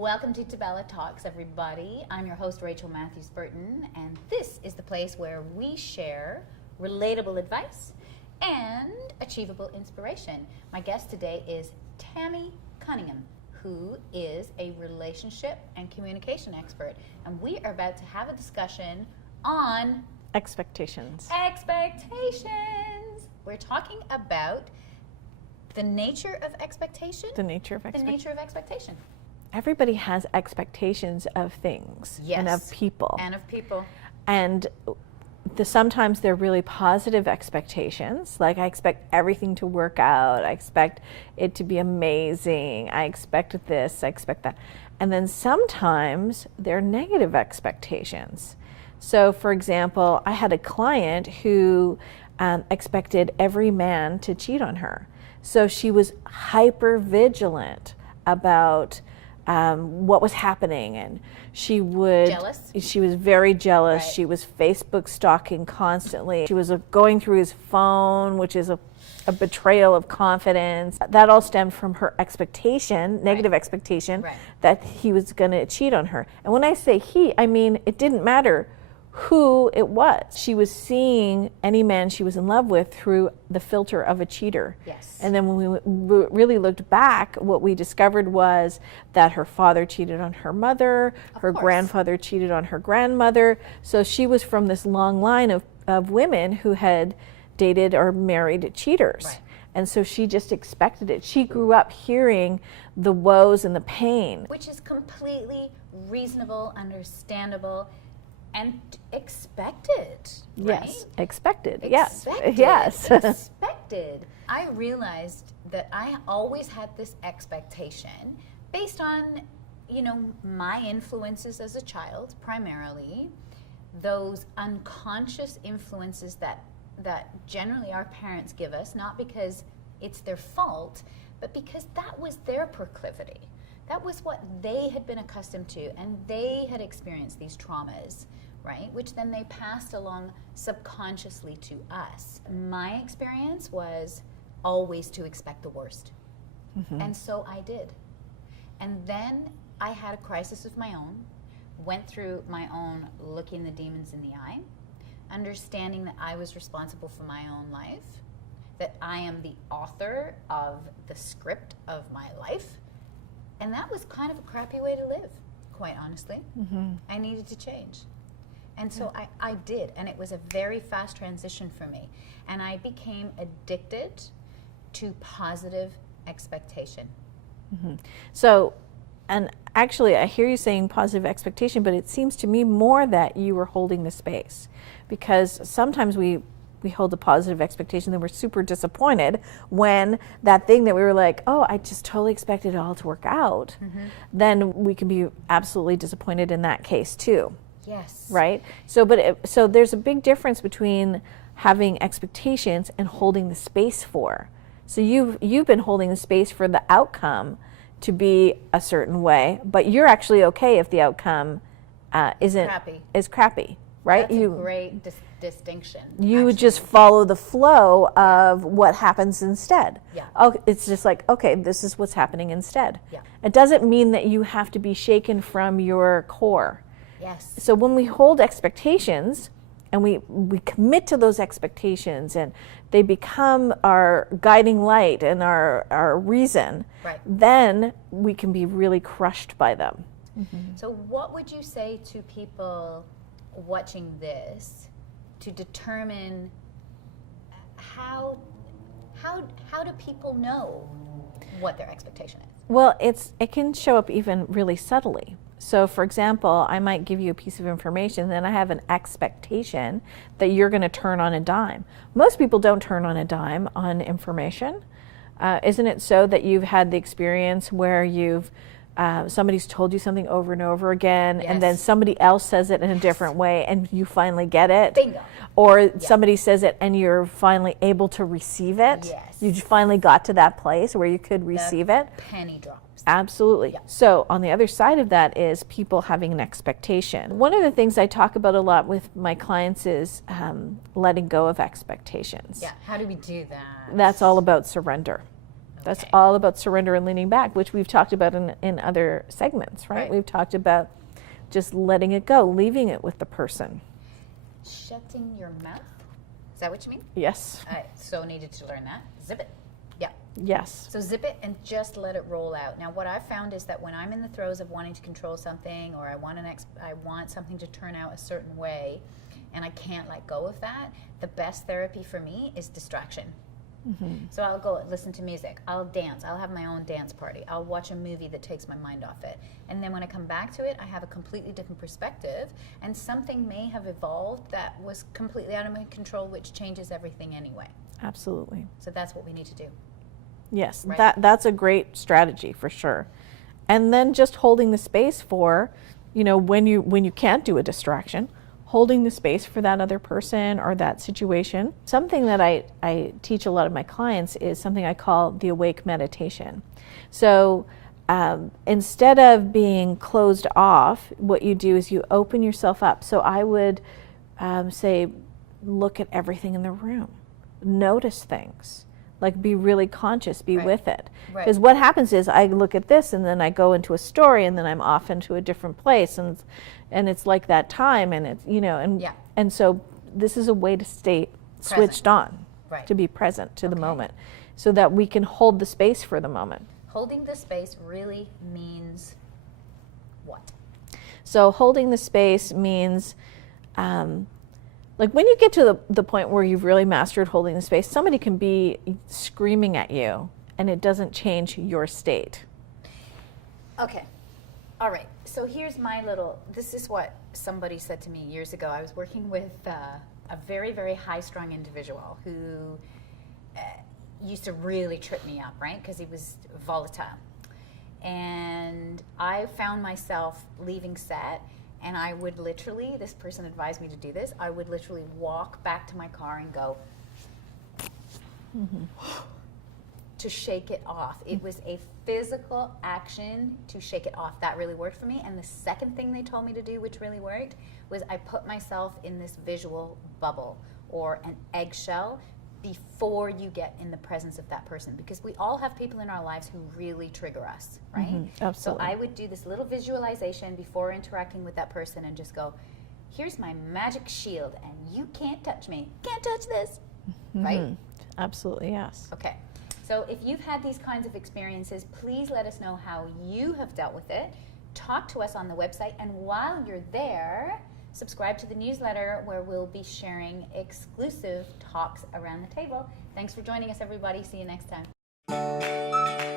Welcome to Tabella Talks, everybody. I'm your host, Rachel Matthews Burton, and this is the place where we share relatable advice and achievable inspiration. My guest today is Tammy Cunningham, who is a relationship and communication expert, and we are about to have a discussion on expectations. We're talking about the nature of expectation. The nature of expectation. Everybody has expectations of things, yes, and of people. And sometimes they're really positive expectations, like I expect everything to work out, I expect it to be amazing, I expect this, I expect that. And then sometimes they're negative expectations. So for example, I had a client who expected every man to cheat on her. So she was hyper vigilant about what was happening, and she was very jealous. Right. She was Facebook stalking constantly. She was going through his phone, which is a betrayal of confidence. That all stemmed from her expectation, negative expectation, that he was going to cheat on her. And when I say he, I mean it didn't matter who it was. She was seeing any man she was in love with through the filter of a cheater. Yes. And then when we really looked back, what we discovered was that her father cheated on her mother, her grandfather cheated on her grandmother. So she was from this long line of women who had dated or married cheaters. Right. And so she just expected it. She grew up hearing the woes and the pain. Which is completely reasonable, understandable, and expected, right? Yes, expected. Yes. Expected. I realized that I always had this expectation based on, my influences as a child, primarily, those unconscious influences that generally our parents give us, not because it's their fault, but because that was their proclivity. That was what they had been accustomed to, and they had experienced these traumas, right? Which then they passed along subconsciously to us. My experience was always to expect the worst. Mm-hmm. And so I did. And then I had a crisis of my own, went through my own looking the demons in the eye, understanding that I was responsible for my own life, that I am the author of the script of my life. And that was kind of a crappy way to live, quite honestly. Mm-hmm. I needed to change. And so I did, and it was a very fast transition for me. And I became addicted to positive expectation. Mm-hmm. So, and actually I hear you saying positive expectation, but it seems to me more that you were holding the space. Because sometimes we hold a positive expectation, then we're super disappointed when that thing that we were like, oh, I just totally expected it all to work out. Mm-hmm. Then we can be absolutely disappointed in that case too. Yes. Right? So there's a big difference between having expectations and holding the space for. So you've been holding the space for the outcome to be a certain way, but you're actually okay if the outcome is crappy. Right? That's a great distinction. You would just follow the flow of what happens instead. Yeah. Oh, it's just like, okay, this is what's happening instead. Yeah. It doesn't mean that you have to be shaken from your core. Yes. So when we hold expectations and we commit to those expectations and they become our guiding light and our reason, then we can be really crushed by them. Mm-hmm. So what would you say to people watching this to determine how do people know what their expectation is? Well, it can show up even really subtly. So for example, I might give you a piece of information, then I have an expectation that you're going to turn on a dime. Most people don't turn on a dime on information. Isn't it so that you've had the experience where somebody's told you something over and over again, and then somebody else says it in a different way and you finally get it? Bingo. Or somebody says it and you're finally able to receive it? Yes. You finally got to that place where you could receive it? Penny drops. Absolutely. Yeah. So on the other side of that is people having an expectation. One of the things I talk about a lot with my clients is letting go of expectations. Yeah. How do we do that? That's all about surrender. That's all about surrender and leaning back, which we've talked about in other segments, right? We've talked about just letting it go, leaving it with the person. Shutting your mouth? Is that what you mean? Yes. I so needed to learn that. Zip it. Yeah. Yes. So zip it and just let it roll out. Now, what I've found is that when I'm in the throes of wanting to control something, or I want something to turn out a certain way, and I can't let go of that, the best therapy for me is distraction. So I'll go listen to music, I'll dance, I'll have my own dance party, I'll watch a movie that takes my mind off it. And then when I come back to it, I have a completely different perspective, and something may have evolved that was completely out of my control, which changes everything anyway. Absolutely. So that's what we need to do. Yes, right? that's a great strategy for sure. And then just holding the space for, when you can't do a distraction, holding the space for that other person or that situation. Something that I teach a lot of my clients is something I call the awake meditation. So instead of being closed off, what you do is you open yourself up. So I would say, look at everything in the room, notice things. Like, be really conscious, be with it. Because what happens is I look at this and then I go into a story and then I'm off into a different place, and it's like that time, and it's, and so this is a way to stay switched on, to be present to the moment, so that we can hold the space for the moment. Holding the space really means what? So holding the space means, like when you get to the point where you've really mastered holding the space, somebody can be screaming at you and it doesn't change your state. Okay. All right. So here's this is what somebody said to me years ago. I was working with a very, very high-strung individual who used to really trip me up, right? Because he was volatile. And I found myself leaving set, and I would literally, this person advised me to do this, I would literally walk back to my car and go, to shake it off. It was a physical action to shake it off. That really worked for me. And the second thing they told me to do, which really worked, was I put myself in this visual bubble or an eggshell before you get in the presence of that person, because we all have people in our lives who really trigger us, right? Absolutely. So I would do this little visualization before interacting with that person and just go, here's my magic shield and you can't touch me. Can't touch this, right? Absolutely, yes. Okay. So if you've had these kinds of experiences, please let us know how you have dealt with it. Talk to us on the website, and while you're there, subscribe to the newsletter where we'll be sharing exclusive talks around the table. Thanks for joining us, everybody. See you next time.